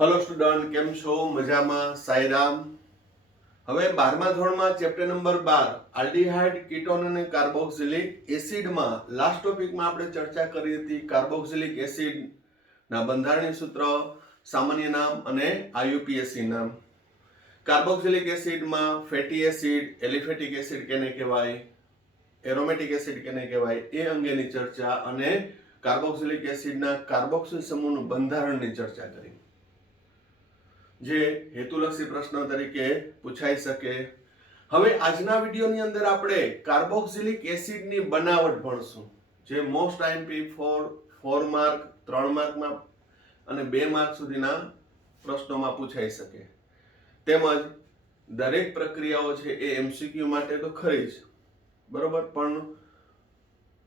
Hello student, કેમ છો? મજામાં? સાઈરામ. હવે 12મા ધોરણમાં ચેપ્ટર નંબર 12 આલ્ડીહાઇડ, કીટોન અને કાર્બોક્સિલિક એસિડમાં લાસ્ટ ટોપિકમાં આપણે ચર્ચા કરી હતી કાર્બોક્સિલિક એસિડના બંધારણીય સૂત્ર, સામાન્ય નામ અને આઈયુપીએસી નામ. કાર્બોક્સિલિક એસિડમાં ફેટી એસિડ, એલિફેટિક એસિડ કેને કહેવાય, એરોમેટિક એસિડ કેને કહેવાય એ અંગેની ચર્ચા અને કાર્બોક્સિલિક એસિડના કાર્બોક્સિલ સમૂહનું બંધારણની ચર્ચા કરી, જે હેતુલક્ષી પ્રશ્ન તરીકે પૂછાઈ શકે. હવે આજના વિડીયોની અંદર આપણે કાર્બોક્સિલિક એસિડની બનાવટ ભણશું, જે મોસ્ટ આઈએમપી 4 માર્ક, 3 માર્કમાં અને 2 માર્ક સુધીના પ્રશ્નોમાં પૂછાઈ શકે. તેમજ દરેક પ્રક્રિયાઓ છે એ એમસીક્યુ માટે તો ખરી જ, બરોબર, પણ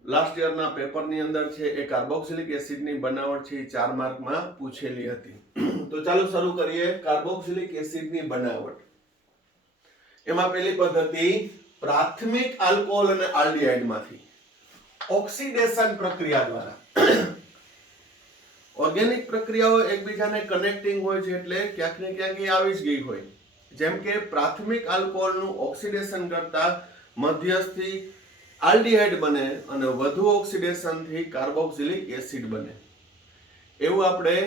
લાસ્ટ યરના પેપરની અંદર છે એ કાર્બોક્સિલિક એસિડની બનાવટ છે એ 4 માર્કમાં પૂછેલી હતી. તો ચાલો શરૂ કરીએ કાર્બોક્સિલિક એસિડની બનાવટ. એમાં પહેલી પદ્ધતિ પ્રાથમિક આલ્કોહોલ અને આલ્ડીહાઇડમાંથી ઓક્સિડેશન પ્રક્રિયા દ્વારા. ઓર્ગેનિક પ્રક્રિયાઓ એકબીજાને કનેક્ટિંગ હોય છે, એટલે ક્યાંક ને ક્યાંક એ આવી જ ગઈ હોય. જેમ કે પ્રાથમિક આલ્કોહોલનું ઓક્સિડેશન કરતા મધ્યસ્થી આલ્ડીહાઇડ બને અને વધુ ઓક્સિડેશનથી કાર્બોક્સિલિક એસિડ બને. એવું આપણે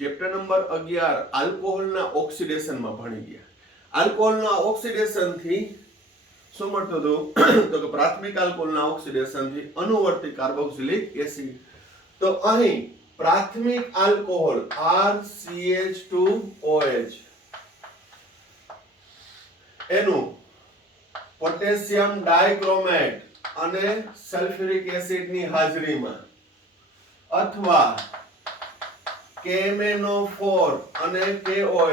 ચેપ્ટર નંબર 11 આલ્કોહોલના ઓક્સિડેશનમાં ભણી ગયા. આલ્કોહોલના ઓક્સિડેશનથી શું મળતું હતું? તો કે પ્રાથમિક આલ્કોહોલના ઓક્સિડેશનથી અનુવર્તી કાર્બોક્સિલિક એસિડ. તો અહીં પ્રાથમિક આલ્કોહોલ RCH2OH એનું પોટેશિયમ ડાયક્રોમેટ અને સલ્ફ્યુરિક એસિડની હાજરીમાં અથવા KMnO4 અને KOH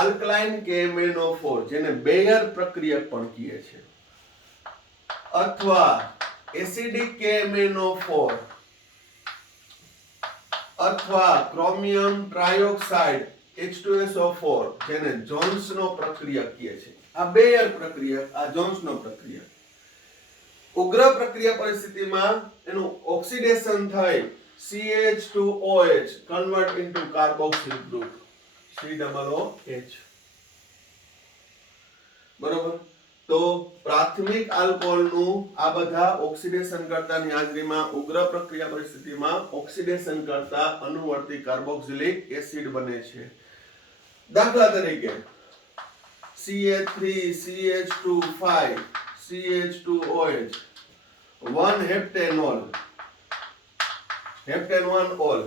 આલ્કલાઇન KMnO4 જેને બેયર પ્રક્રિયક પણ કહે છે, અથવા એસિડિક KMnO4 અથવા ક્રોમિયમ ટ્રાયોક્સાઇડ H2SO4 જેને જોન્સનો પ્રક્રિયક કહે છે. આ બેયર પ્રક્રિયક, આ જોન્સનો પ્રક્રિયક. ઉગ્ર પ્રક્રિયા પરિસ્થિતિમાં એનું ઓક્સિડેશન થઈ CH2OH convert into carboxyl group COOH. બરોબર. તો પ્રાથમિક આલ્કોહોલનું આ બધા ઓક્સિડેશન કરતાની હાજરીમાં ઉગ્ર પ્રક્રિયા પરિસ્થિતિમાં ઓક્સિડેશન કરતા અનુવર્તી કાર્બોક્સિલિક એસિડ બને છે. દાખલા તરીકે CH3CH2 CH2OH 1 હેપ્ટેનોલ, હેપ્ટેન 1 ઓલ,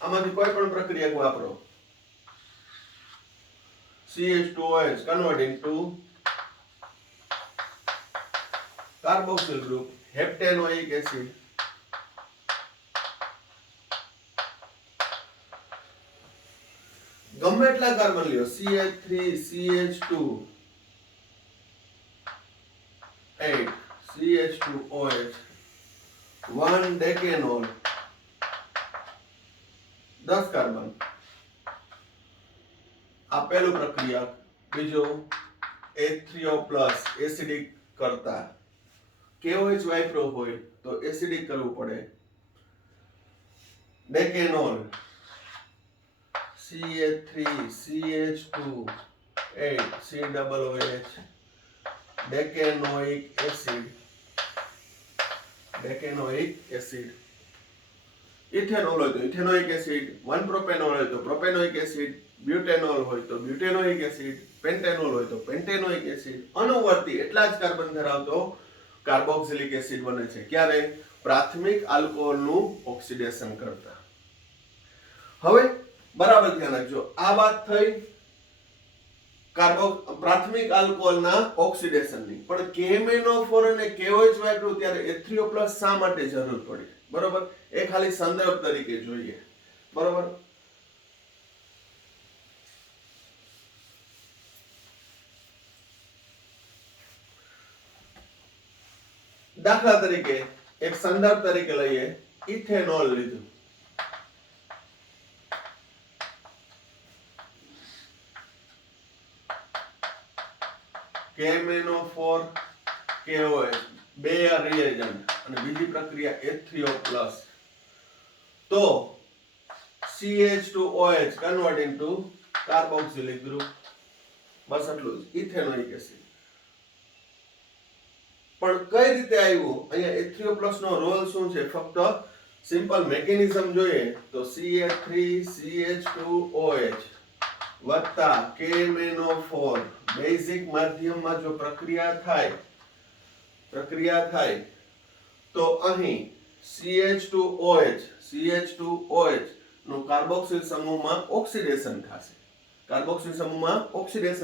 આમાંથી કોઈ પણ પ્રક્રિયા વાપરો. CH2OH converting to carboxyl group, heptanoic acid. ગમે એટલા કાર્બન લ્યો, CH3 CH2 8 CH2OH 1 ડેકેનોલ 10 કાર્બન. આ પહેલું પ્રક્રિયા. બીજો H3O+ એસિડિક કરતા KOH વાપરો હોય તો એસિડિક કરવું પડે. Decanol CH3 CH2 8 COOH decanoic acid, decanoic acid. Ethanol હોય તો ઇથેનોઇક એસિડ, 1 પ્રોપેનોલ હોય તો પ્રોપેનોઇક એસિડ, બ્યુટેનોલ હોય તો બ્યુટેનોઇક એસિડ, પેન્ટેનોલ હોય તો પેન્ટેનોઇક એસિડ. અનુવર્તી એટલા જ કાર્બન ધરાવતો કાર્બોક્સિલિક એસિડ બને છે. ક્યારે? પ્રાથમિક આલ્કોહોલનું ઓક્સિડેશન કરતા. હવે બરાબર ધ્યાન રાખજો, આ વાત થઈ પ્રાથમિક આલ્કોહોલના ઓક્સિડેશનની. પણ KMnO4 અને KOH વાપર્યું ત્યારે H3O+ શા માટે જરૂર પડી? બરોબર, એ ખાલી સંદર્ભ તરીકે જોઈએ. બરોબર. દાખલા તરીકે એક સંદર્ભ તરીકે લઈએ, ઇથેનોલ લીધું. KMnO4 KOH બેયર રિએજન્ટ અને બીજી પ્રક્રિયા H3O+. તો CH2OH convert into carboxylic group. બસ એટલું જ, ઇથેનોઇક એસિડ. પણ કઈ રીતે આવ્યું? અહીંયા H3O+ નો રોલ શું છે? ફક્ત સિમ્પલ મેકેનિઝમ જોઈએ તો CH3CH2OH વત્તા KMnO4 બેઝિક માધ્યમમાં જો પ્રક્રિયા થાય તો અહીં CH2OH નું કાર્બોક્સિલ સમૂહમાં ઓક્સિડેશન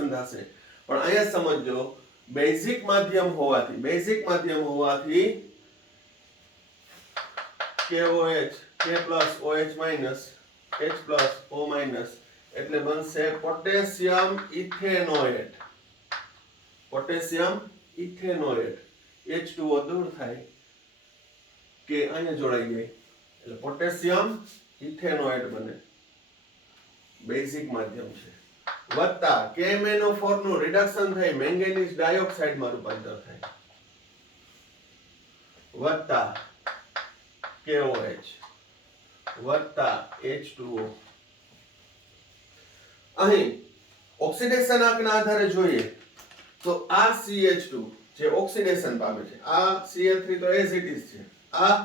થશે. પણ અહીંયા સમજો, બેઝિક માધ્યમ હોવાથી KOH K+OH- H+O- એટલે બનશે પોટેશિયમ ઇથેનોએટ. H2O દૂર થાય કે અહીંયા જોડાઈ જાય એટલે પોટેશિયમ ઇથેનોએટ બને. બેઝિક માધ્યમ છે. વત્તા KMnO4 નું રિડક્શન થઈ મેંગેનીઝ ડાયોક્સાઇડ માં રૂપાંતર થાય. વત્તા KOH વત્તા H2O. અહીં ઓક્સિડેશન આંકના આધારે જોઈએ તો આ CH2 જે ઓક્સિડેશન પામે છે, આ Cl3 તો એઝ ઇટ ઇઝ છે, આ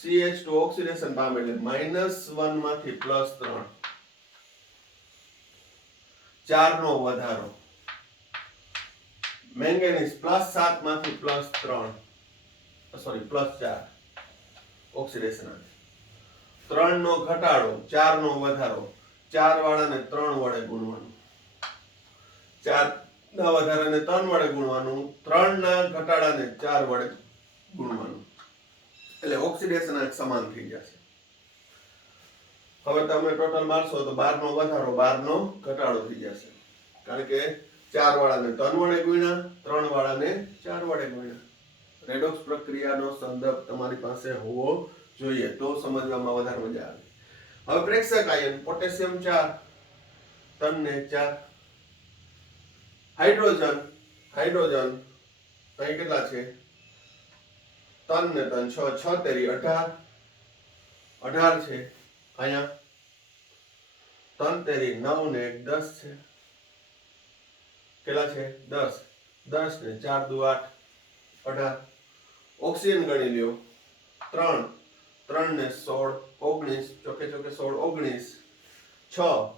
CH2 ઓક્સિડેશન પામે એટલે -1 માંથી +3, 4 નો વધારો. મેંગેનીઝ +7 માંથી +3, +4 ઓક્સિડેશન આંક. 3 નો ઘટાડો, 4 નો વધારો. 4 વાળાને 3 વડે ગુણવાનું, 4 ના વધારાને 3 વડે ગુણવાનું, 3 ના ઘટાડાને 4 વડે ગુણવાનું. એટલે ઓક્સિડેશન આંક સમાન થઈ જશે. હવે તમે ટોટલ મારશો તો 12 નો વધારો, 12 નો ઘટાડો થઈ જશે. કારણ કે 4 વાળાને 3 વડે ગુણ્યા, 3 વાળાને 4 વડે ગુણ્યા. રેડોક્સ પ્રક્રિયાનો સંદર્ભ તમારી પાસે હોવો જોઈએ તો સમજવામાં વધારે મજા આવે. હવે પ્રેક્ષક આયન પોટેશિયમ 4, 3 ને 4. હાઇડ્રોજન અહીં કેટલા છે? 3 ને 3 6, 6 તેરી 18 છે. અહીંયા 3 તેરી 9 ને 1 10 છે. કેટલા છે? 10. 10 ને 4 દુ 8, 18. ઓક્સિજન ગણી લ્યો 3, 3 ને 16, 19, ચોકે 16, 19. 6,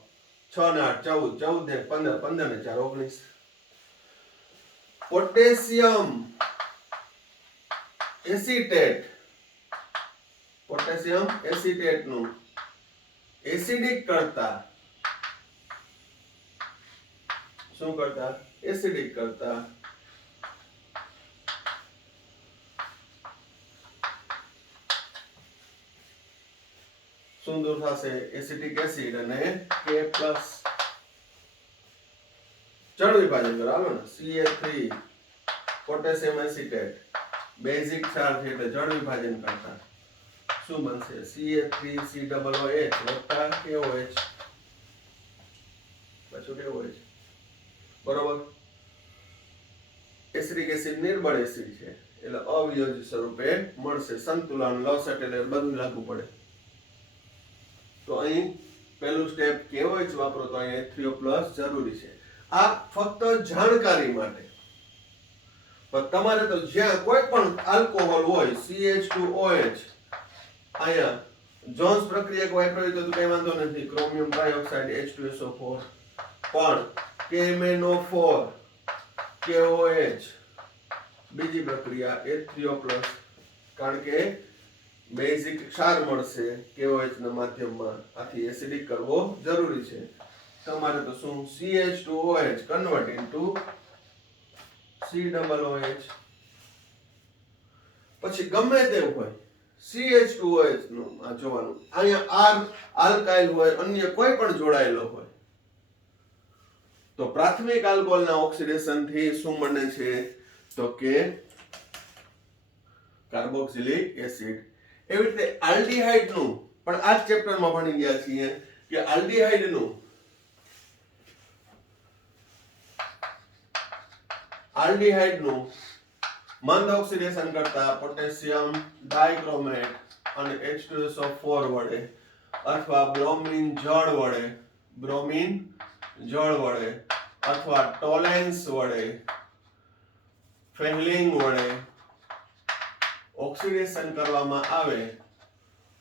6 ને 8 14, 14 ને 15, 15 ને 4 19. પોટેશિયમ એસિટેટ નું એસિડિક કરતા શું કરતા? એસિડિક કરતા શું દૂર થશે? એસિટિક એસિડ અને K+ જળ વિભાજન કરો. હાલો ને, CH3 પોટેશિયમ એસિટેટ બેઝિક ક્ષાર છે એટલે જળ વિભાજન કરતા શું બનશે? CH3COOH વત્તા KOH પાછું KOH. બરોબર. એસિડિક એસિડ નિર્બળ એસિડ છે એટલે અવિયોજિત સ્વરૂપે મળશે. સંતુલન લોસ એટલે બધું લાગુ પડે. તો અહીં પહેલું સ્ટેપ KOH વાપરો તો અહીં H3O+ જરૂરી છે. આ ફક્ત જાણકારી માટે. પણ તમારે તો જ્યાં કોઈ પણ આલ્કોહોલ હોય CH2OH અહીંયા જોન્સ પ્રક્રિયા વાપરવી તો કઈ વાંધો નથી. ક્રોમિયમ ટ્રાયોક્સાઇડ H2SO4 પણ KMnO4 KOH બીજી પ્રક્રિયા H3O+, કારણ કે બેઝિક ક્ષાર મળશે KOH ના માધ્યમમાં, આથી એસિડિક કરવો જરૂરી છે. તમારે તો શું? CH2OH convert into COOH. પછી ગમે તેવું હોય CH2OH નું આ જોવાનું. અહીંયા R આલ્કાઇલ હોય, અન્ય કોઈ પણ જોડાયેલો હોય તો પ્રાથમિક આલ્કોહોલના ઓક્સિડેશન થી શું બને છે? તો કે કાર્બોક્સિલિક એસિડ. એવી રીતે આલ્ડીહાઇડ નું પણ આ ચેપ્ટરમાં ભણી ગયા છીએ કે આલ્ડીહાઇડ નું મંદ ઓક્સિડેશન કરતા પોટેશિયમ ડાઇક્રોમેટ અને H2SO4 વડે અથવા બ્રોમિન જળ વડે અથવા ટોલેન્સ વડે ફેહલિંગ વડે ઓક્સિડેશન કરવામાં આવે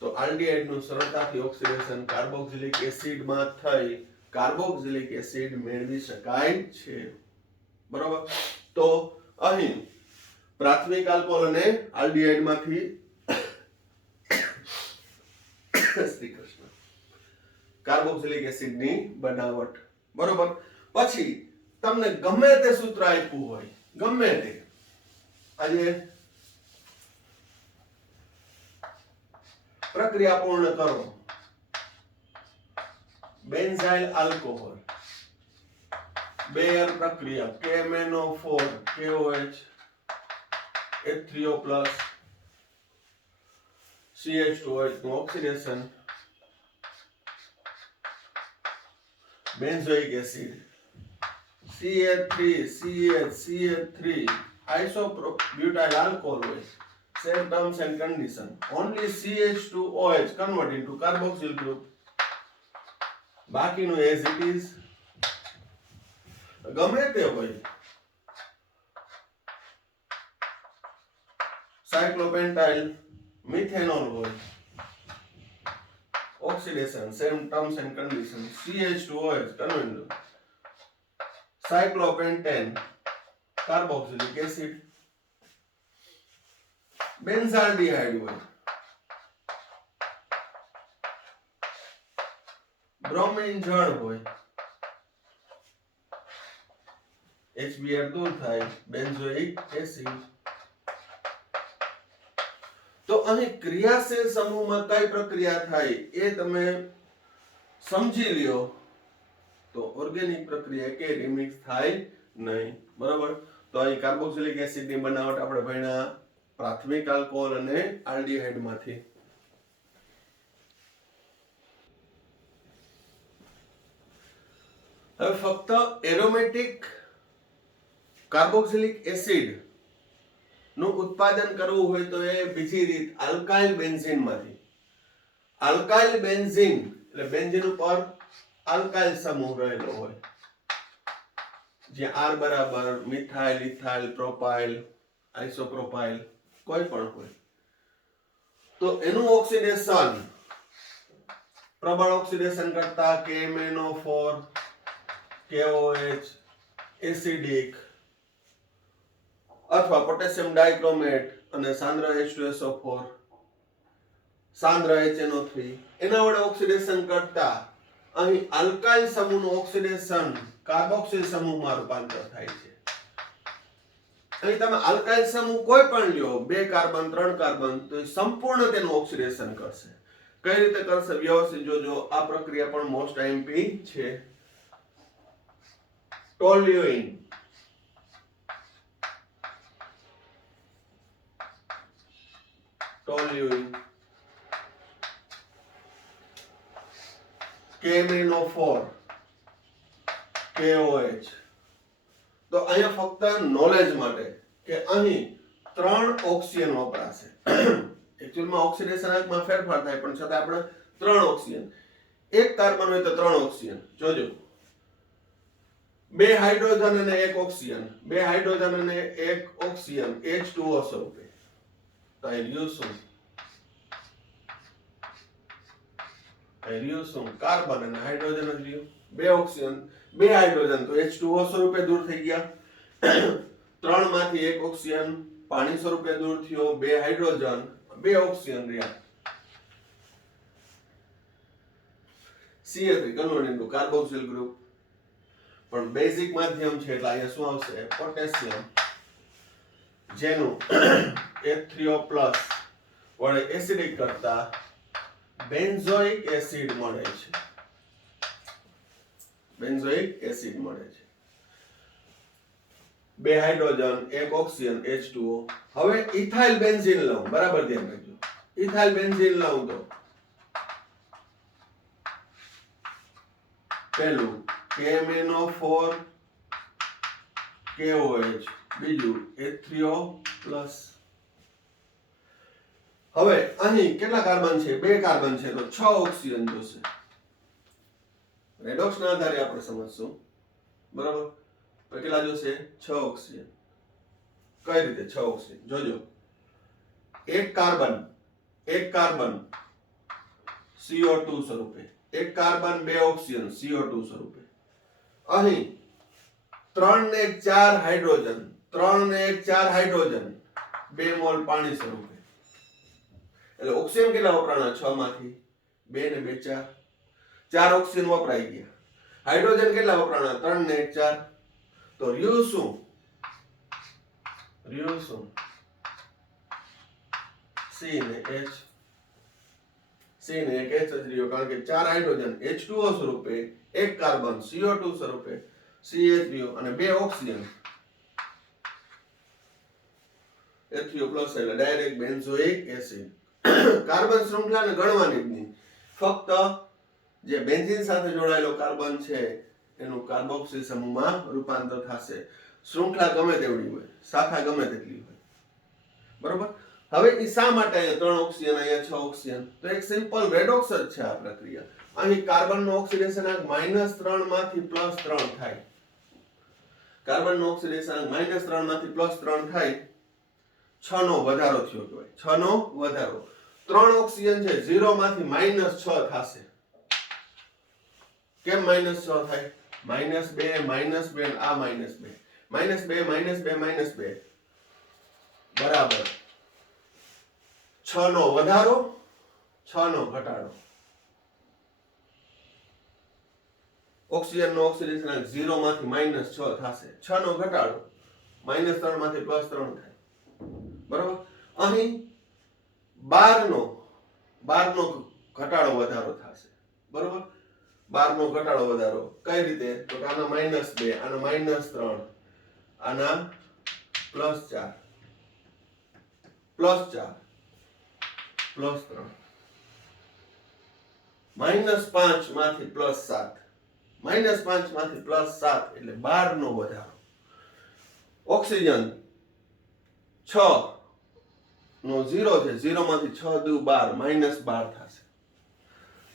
તો આલ્ડીહાઇડ નું સરળતાથી ઓક્સિડેશન કાર્બોક્સિલિક એસિડમાં થઈ કાર્બોક્સિલિક એસિડ મેળવી શકાય છે. બરોબર. તો અહીં પ્રાથમિક આલ્કોહોલ અને આલ્ડીહાઇડ માંથી શ્રી કૃષ્ણ કાર્બોક્સિલિક એસિડ ની બનાવટ. બરોબર. પછી તમને ગમે તે સૂત્ર આપ્યું હોય, ગમે તે, આજે પ્રક્રિયા પૂર્ણ કરો. બેન્ઝાઇલ આલ્કોહોલ, બેયર પ્રક્રિયા, KMnO4 KOH H3O+ CH2OH નું oxidation, benzoic acid CH3 isobutyl alcohol હોય. Same terms and condition. Only CH2OH convert into carboxyl group. બાકીનું as it is. ગમે તે હોય. સાયક્લોપેન્ટાઇલ મિથેનોલ હોય. Oxidation, same terms and condition. CH2OH convert into cyclopentane carboxylic acid. બેન્ઝાલ્ડીહાઇડ હોય, bromine જળ હોય, HBr દૂર થાય, બેન્ઝોઇક એસિડ. તો અહીં ક્રિયાશીલ સમૂહમાં કઈ પ્રક્રિયા થાય એ તમે સમજી લ્યો તો ઓર્ગેનિક પ્રક્રિયા કે રિમિક્સ થાય નહીં. બરાબર. તો અહીં કાર્બોક્સિલિક એસિડ ની બનાવટ આપણે ભણ્યા પ્રાથમિક આલ્કોહોલ અને આલ્ડીહાઇડ માંથી. હવે ફક્ત એરોમેટિક કાર્બોક્સિલિક એસિડ નું ઉત્પાદન કરવું હોય તો એ બીજી રીત આલ્કાઇલ બેન્ઝીન માંથી. આલ્કાઇલ બેન્ઝીન એટલે બેન્ઝીન ઉપર આલ્કાઇલ સમૂહ રહેલો હોય, જ્યાં R બરાબર મિથાઇલ, ઇથાઇલ, પ્રોપાઇલ, આઇસોપ્રોપાઇલ કોઈ પણ હોય તો એનું ઓક્સિડેશન પ્રબળ ઓક્સિડેશન કરતા KMnO4 KOH એસિડિક અથવા પોટેશિયમ ડાઇક્રોમેટ અને સાંદ્ર H2SO4 સાંદ્ર HNO3 એના વડે ઓક્સિડેશન કરતા અહીં આલ્કાઇલ સમૂહનું ઓક્સિડેશન કાર્બોક્સિલ સમૂહમાં રૂપાંતર થાય છે. અહીં તમે આલ્કાઇલ સમૂહ કોઈ પણ લ્યો, 2 કાર્બન 3 કાર્બન, તો એ સંપૂર્ણ તેનું ઓક્સિડેશન કરશે. કઈ રીતે કરશે વ્યવસ્થિત જોજો. આ પ્રક્રિયા પણ મોસ્ટ આઈએમપી છે. Toluene, KMnO4 KOH. તો અહીંયા ફક્ત નોલેજ માટે કે અહીં 3 ઓક્સિજન વપરાશે. એકચ્યુઅલમાં ઓક્સિડેશન આંકમાં ફેરફાર થાય પણ છતાં આપણે 3 ઓક્સિજન, 1 કાર્બન હોય તો 3 ઓક્સિજન. જોજો, 2 હાઇડ્રોજન અને 1 ઓક્સિજન, 2 હાઇડ્રોજન અને 1 ઓક્સિજન H2O સ્વરૂપે. તો અહીં રહ્યું શું? કાર્બન અને હાઇડ્રોજન જ રહ્યું. 2 ઓક્સિજન, 2 હાઇડ્રોજન તો H2O સ્વરૂપે દૂર થઈ ગયા. 3 માંથી 1 ઓક્સિજન પાણી સ્વરૂપે દૂર થયો. 2 હાઇડ્રોજન, 2 ઓક્સિજન રહ્યા. CH3 convert into carboxyl group. પણ બેઝિક માધ્યમ છે એટલે અહીંયા શું આવશે? પોટેશિયમ, જેનું H3O+ વડે એસિડિક કરતા બેન્ઝોઇક એસિડ મળે છે. બેન્ઝોઇક એસિડ મળે છે. 2 હાઇડ્રોજન, 1 ઓક્સિજન H2O. હવે ઇથાઇલ બેન્ઝીન લઉં, બરાબર ધ્યાન રાખજો. ઇથાઇલ બેન્ઝીન લઉં તો પહેલું KMnO4 KOH, બીજું H3O+. હવે અહીં કેટલા કાર્બન છે? 2 કાર્બન છે, તો 6 ઓક્સિજન જોશે. રેડોક્સ ના આધારે આપણે સમજશું, બરાબર? તો કેટલા જોશે? 6 ઓક્સિજન. કઈ રીતે 6 ઓક્સિજન? જોજો, એક કાર્બન CO2 સ્વરૂપે, એક કાર્બન 2 ઓક્સિજન CO2 સ્વરૂપે. અહીં 3 ને 1 4 હાઇડ્રોજન, 3 ને 1 4 હાઇડ્રોજન, 2 મોલ પાણી સ્વરૂપે. એટલે ઓક્સિજન કેટલા વપરાણા? 6 માંથી 2 ને 2 4, 4 ઓક્સિજન વપરાઈ ગયા. હાઇડ્રોજન કેટલા વપરાણા? 3 ને 1 4. તો રહ્યું શું? C ને H, C ને એક H જ રહ્યો, કારણ કે 4 હાઇડ્રોજન H2O સ્વરૂપે, એક કાર્બન CO2 સ્વરૂપે, CH રહ્યો, અને 2 ઓક્સિજન H3O પ્લસ, એટલે ડાયરેક્ટ બેન્ઝોઇક એસિડ. કાર્બન શૃંખલાને ગણવાની જ નહીં, ફક્ત જે બેન્ઝીન સાથે જોડાયેલો કાર્બન છે એનું કાર્બોક્સિલ સમૂહમાં રૂપાંતર થશે. શૃંખલા ગમે તેવડી હોય, શાખા ગમે તેટલી હોય, બરોબર? હવે એ શા માટે અહીંયા 3 ઓક્સિજન, અહીંયા 6 ઓક્સિજન? તો એક સિમ્પલ રેડોક્સ જ છે આ પ્રક્રિયા. અહીં કાર્બનનો ઓક્સિડેશન આંક -3 માંથી +3 થાય. કાર્બનનો ઓક્સિડેશન આંક -3 માંથી +3 થાય, 6 નો વધારો થયો કહેવાય. 6 નો વધારો. 3 ઓક્સિજન છે, 0 માંથી -6 થશે. કેમ -6 થાય? -2 આ -2, -2 બરાબર 6 નો વધારો, 6 નો ઘટાડો. ઓક્સિજન નો ઓક્સિડેશન આંક 0 માંથી -6 થશે, 6 નો ઘટાડો, -3 માંથી +3 થાય, બરાબર? અહીં 12 નો ઘટાડો વધારો થશે, બરાબર? 12 નો ઘટાડો વધારો કઈ રીતે? તો આના -2, આના -3, આના +4, +4, +3, -5 માંથી +7, -5 માંથી +7, એટલે 12 નો વધારો. ઓક્સિજન 6 નો 0 છે, 0 માંથી 6 દુ 12, -12 થશે,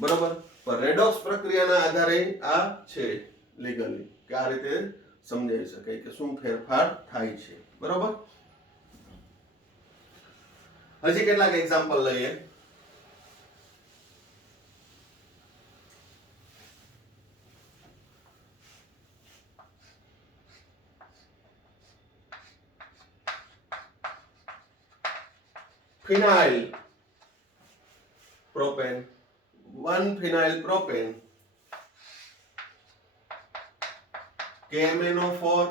બરોબર? પણ રેડોક્સ પ્રક્રિયાના આધારે આ છે લીગલી, કે આ રીતે સમજાવી શકાય કે શું ફેરફાર થાય છે, બરોબર? હજી કેટલાક એક્ઝામ્પલ લઈએ. Phenyl propane, 1 phenyl propane, KMnO4,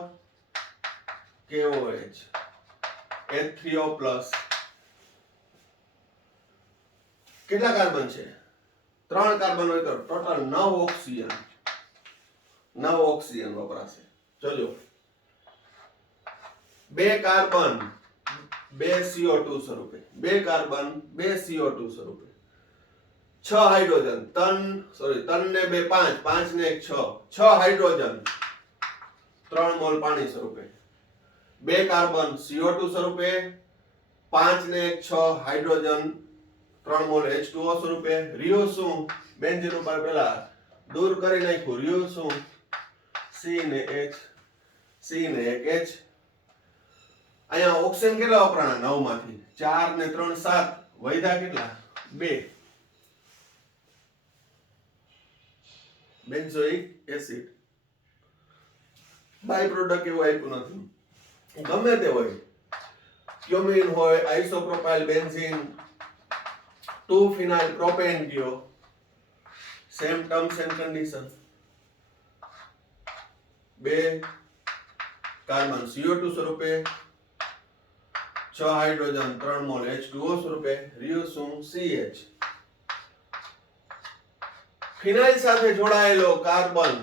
KOH, H3O plus. કેટલા કાર્બન છે? 3 કાર્બન હોય તો ટોટલ 9 ઓક્સિજન, 9 ઓક્સિજન વપરાશે. જોજો, 2 કાર્બન 2 CO2 સ્વરૂપે, 2 કાર્બન 2 CO2 સ્વરૂપે, 6 હાઇડ્રોજન, 3 ને 2 5, 5 ને 1 6, 6 હાઇડ્રોજન 3 મોલ પાણી સ્વરૂપે, 2 કાર્બન CO2 સ્વરૂપે, 5 ને 1 6 હાઇડ્રોજન 3 મોલ H2O સ્વરૂપે. રહ્યું શું? બેન્ઝીન ઉપર પેલા દૂર કરી નાખ્યું. રહ્યું શું? C ને H, C ને 1 H. અહીંયા ઓક્સિજન કેટલા વપરાણા? 9 માંથી 4 ને 3 7, વૈધા કેટલા? 2. બેન્ઝોઇક એસિડ બાય પ્રોડક્ટ એવું આપ્યું નથી, ગમે તે હોય, ક્યુમિન હોય, આઇસોપ્રોપાઇલ બેન્ઝીન, 2 ફિનાઇલ પ્રોપેન કયો, same terms and condition. 2 carbon CO2 સ્વરૂપે, 6 હાઇડ્રોજન 3 મોલ H2O સ્વરૂપે. રહ્યું શું? CH. ફિનાઇલ સાથે જોડાયેલો કાર્બન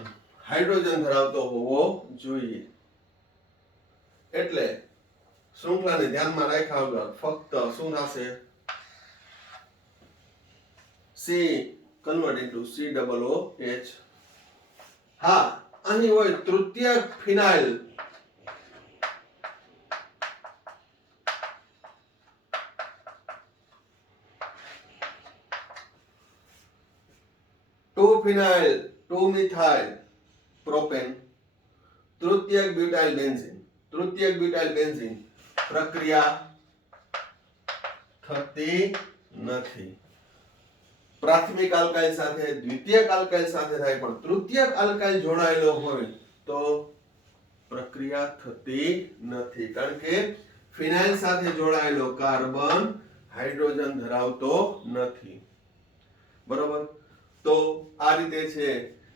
હાઇડ્રોજન ધરાવતો હોવો જોઈએ. એટલે શૃંખલાને ધ્યાનમાં રાખ્યા વગર ફક્ત શું થશે? C convert into COOH. હા, અહીં હોય તૃતીયક ફિનાઇલ, ફિનાઇલ 2 મિથાઇલ પ્રોપેન તૃતીયક બ્યુટાઇલ બેન્ઝીન પ્રક્રિયા થતી નથી. પ્રાથમિક આલ્કાઇલ સાથે દ્વિતીયક આલ્કાઇલ સાથે થાય પણ તૃતીયક આલ્કાઇલ જોડાયેલો હોય તો પ્રક્રિયા થતી નથી, કારણ કે ફિનાઇલ સાથે જોડાયેલો કાર્બન હાઇડ્રોજન ધરાવતો નથી. બરોબર. તો આ રીતે છે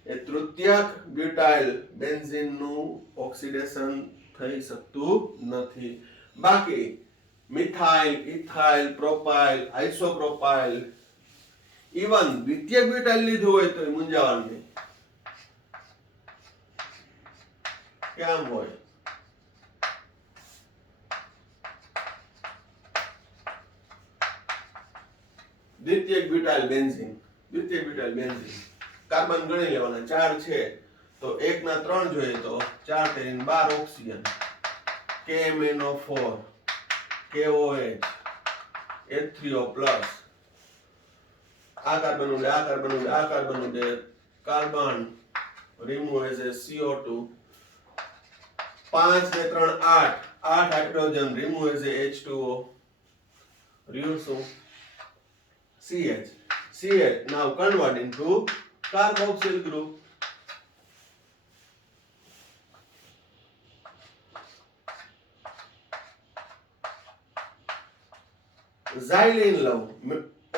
એ તૃતીયક બ્યુટાઇલ બેન્ઝીન નું ઓક્સિડેશન થઈ શકતું નથી. બાકી methyl, ethyl, propyl, isopropyl, even દ્વિતીયક બ્યુટાઇલ લીધું હોય તો મૂંઝાવાનું નહીં. કેમ હોય? દ્વિતીયક બ્યુટાઇલ બેન્ઝીન કાર્બન ગણી લેવાના 4 છે તો 1 ના 3 જોઈએ તો 4 તેરીન 12 ઓક્સિજન KMnO4 KOH H3O+ આ કાર્બન ઉડે carbon remove as a CO2 5 ને 3 8 hydrogen remove as a H2O રહ્યું શું CH now convert into carboxyl group. Xylene લઉં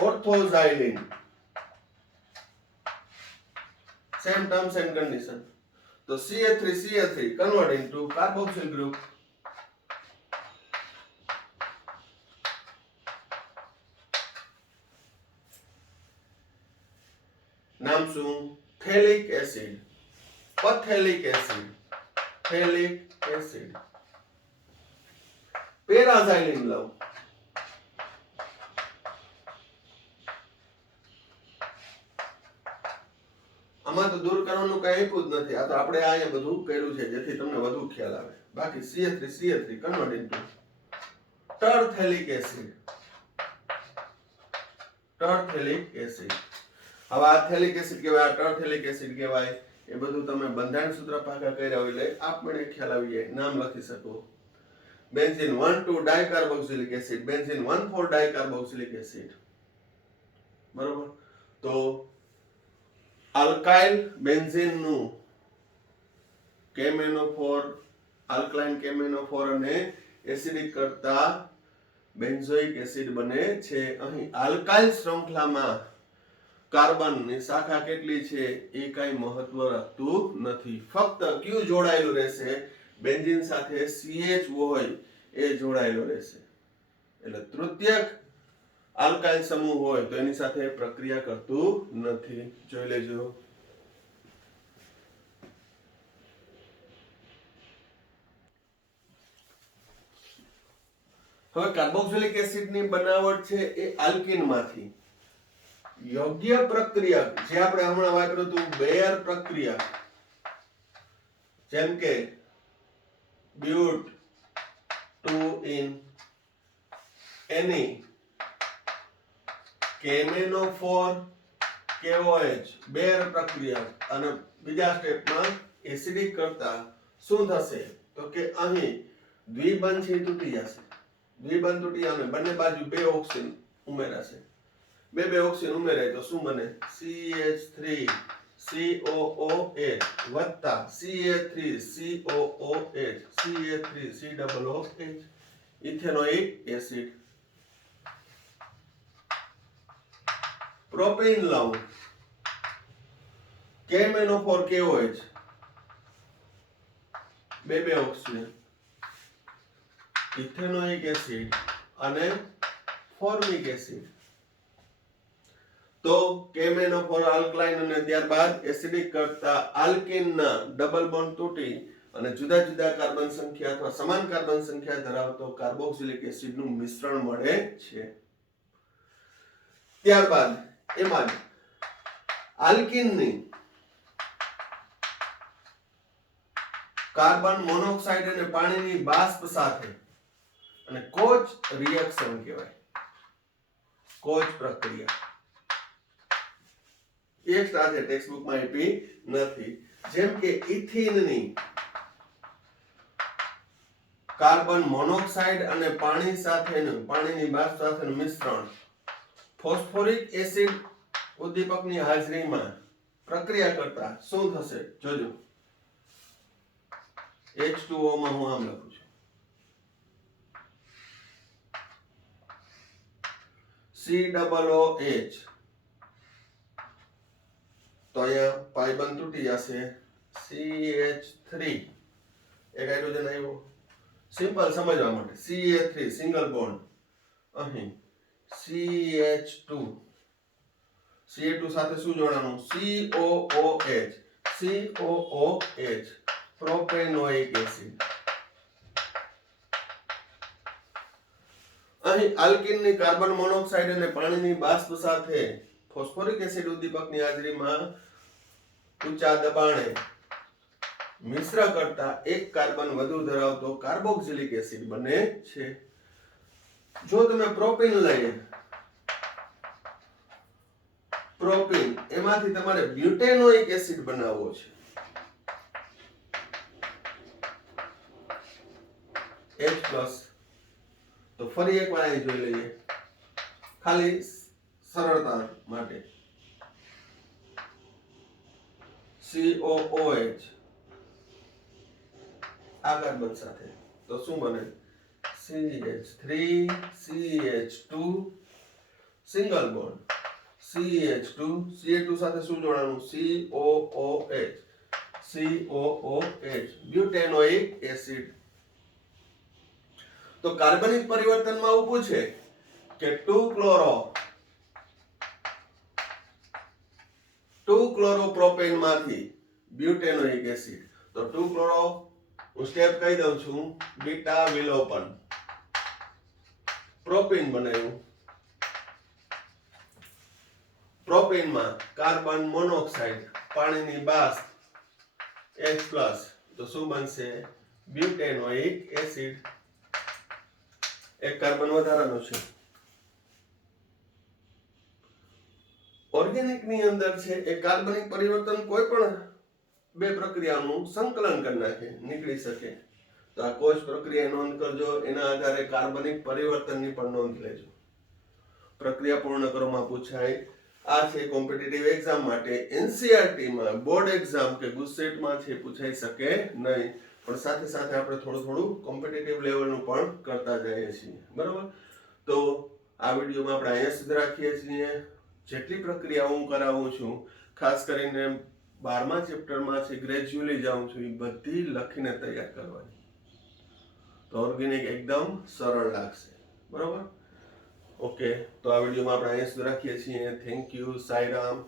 orthoxylene same terms and condition so CH3 convert into carboxyl group. નામ શું? થેલિક acid, પથેલિક acid, પેરાઝાઇલિન લઉં આમાં તો દૂર કરવાનું કઈ આપ્યું જ નથી. આ તો આપણે અહીંયા બધું કર્યું છે જેથી તમને વધુ ખ્યાલ આવે. બાકી CH3 કન્વર્ટ ઇન્ટુ ટરથેલિક એસિડ. હવે આ થેલિક એસિડ કહેવાય, આ ટરથેલિક એસિડ કહેવાય. એ બધું તમે બંધારણ સૂત્ર પાકા કર્યા હોય એટલે આપણે ખ્યાલ આવી જાય, નામ લખી શકો. Benzene 1,2 dicarboxylic acid, benzene 1,4 dicarboxylic acid. બરોબર. તો આલ્કાઇલ બેન્ઝીન નું KMnO4 આલ્કલાઇન KMnO4 અને એસિડિક કરતા બેન્ઝોઇક એસિડ બને છે. અહીં આલ્કાઇલ શૃંખલામાં કાર્બનની શાખા કેટલી છે એ કઈ મહત્વ રાખતું નથી. ફક્ત ક્યુ જોડાયેલું રહેશે, બેન્ઝીન સાથે CH હોય એ જોડાયેલો રહેશે. એટલે તૃતીયક આલ્કાઇલ સમૂહ હોય તો એની સાથે પ્રક્રિયા કરતું નથી. જોઈ લેજો. હવે કાર્બોક્સિલિક એસિડ ની બનાવટ છે એ આલ્કીન માંથી. યોગ્ય પ્રક્રિયા જે આપણે હમણાં વાપર્યું હતું બેયર પ્રક્રિયા, જેમ કે બ્યુટ 2 in any KMnO4 KOH bear પ્રક્રિયા અને બીજા સ્ટેપમાં એસિડિક કરતા શું થશે તો કે અહીં દ્વિબંધ છે તૂટી જશે. દ્વિબંધ તૂટી અને બંને બાજુ બે ઓક્સિજન ઉમેરાશે. બે ઓક્સિજન ઉમેરાય તો શું બને? CH3 COOH વત્તા CH3 COOH CH3 COOH ethanoic acid. Propane લઉં KMnO4 KOH બે ઓક્સિજન ઇથેનોઇક એસિડ અને ફોર્મિક એસિડ. તો KMnO4 આલ્કલાઇન અને ત્યારબાદ એસિડિક કરતા આલ્કીનના ડબલ બોન્ડ તૂટી અને જુદા જુદા કાર્બન સંખ્યા અથવા સમાન કાર્બન સંખ્યા ધરાવતો કાર્બોક્સિલિક એસિડનું મિશ્રણ મળે છે. ત્યારબાદ એમાં આલ્કીનની કાર્બન મોનોક્સાઇડ અને પાણીની બાષ્પ સાથે અને કોચ રિએક્શન કહેવાય, કોચ પ્રક્રિયા. એક્સ્ટ્રા છે, ટેક્સ્ટ બુકમાં આપી નથી. જેમ કે ઇથિનની કાર્બન મોનોક્સાઇડ અને પાણીની બાષ્પ સાથેનું મિશ્રણ ફોસ્ફોરિક એસિડ ઉદ્દીપકની હાજરીમાં પ્રક્રિયા કરતા શું થશે? જોજો. H2O માં હું આમ લખું છું, COOH. તો અહીંયા પાઇબંધ તૂટી જશે, CH3 એક હાઇડ્રોજન આવ્યો. સિમ્પલ સમજવા માટે CH3 સિંગલ બોન્ડ, અહીં CH2 સાથે શું જોડાનું? COOH propanoic acid. અહીં આલ્કીનની કાર્બન મોનોક્સાઇડ અને પાણીની બાષ્પ સાથે ફોસ્ફોરિક એસિડ ઉદ્દીપકની હાજરીમાં ઊંચા દબાણે મિશ્ર કરતા એક કાર્બન વધુ ધરાવતો કાર્બોક્સિલિક એસિડ બને છે. જો તમે પ્રોપીન લઈએ, પ્રોપીન એમાંથી તમારે બ્યુટેનોઇક એસિડ બનાવવો છે, H+. તો ફરી એકવાર અહીં જોઈ લઈએ, ખાલી સરળતા માટે. COOH આ કાર્બન સાથે તો શું બને? CH3 CH2 single bond, CH2 સાથે શું જોડાનું? COOH બ્યુટેનોઇક acid. તો કાર્બનિક પરિવર્તનમાં એવું પૂછે કે 2 ક્લોરોપ્રોપેન માંથી બ્યુટેનોઇક એસિડ. તો 2 ક્લોરો હું સ્ટેપ કહી દઉં છું, બીટા વિલોપન, પ્રોપીન બનાવ્યું. પ્રોપીનમાં કાર્બન મોનોક્સાઇડ, પાણીની બાષ્પ, H+, તો શું બનશે? બ્યુટેનોઇક એસિડ. એક કાર્બન વધારાનો છે. ઓર્ગેનિક ની અંદર છે એ કાર્બનિક પરિવર્તન કોઈ પણ બે પ્રક્રિયાનું સંકલન કરી નાખે, નીકળી શકે. તો આ કોષ પ્રક્રિયા નોંધ કરજો, એના આધારે કાર્બનિક પરિવર્તનની પણ નોંધ લેજો. પ્રક્રિયા પૂર્ણ કરવામાં પૂછાય. આ છે કોમ્પિટિટિવ એક્ઝામ માટે. NCERT માં બોર્ડ એક્ઝામ કે ગુજસેટમાં છે પૂછાઈ શકે નહીં, પણ સાથે સાથે આપણે થોડું કોમ્પિટિટિવ લેવલનું પણ કરતા જઈએ છીએ, બરાબર? તો આ વિડીયોમાં આપણે અહીંયા સુધી રાખીએ છીએ. જેટલી પ્રક્રિયા હું કરાવું છું, ખાસ કરીને 12મા ચેપ્ટરમાં છે ગ્રેજ્યુઅલી જાઉં છું, એ બધી લખીને તૈયાર કરવાની. તો ઓર્ગેનિક એકદમ સરળ લાગશે, બરાબર? ઓકે, તો આ વિડીયોમાં આપણે અહીંયા સુધી રાખીએ છીએ. Thank you. સાંઈરામ.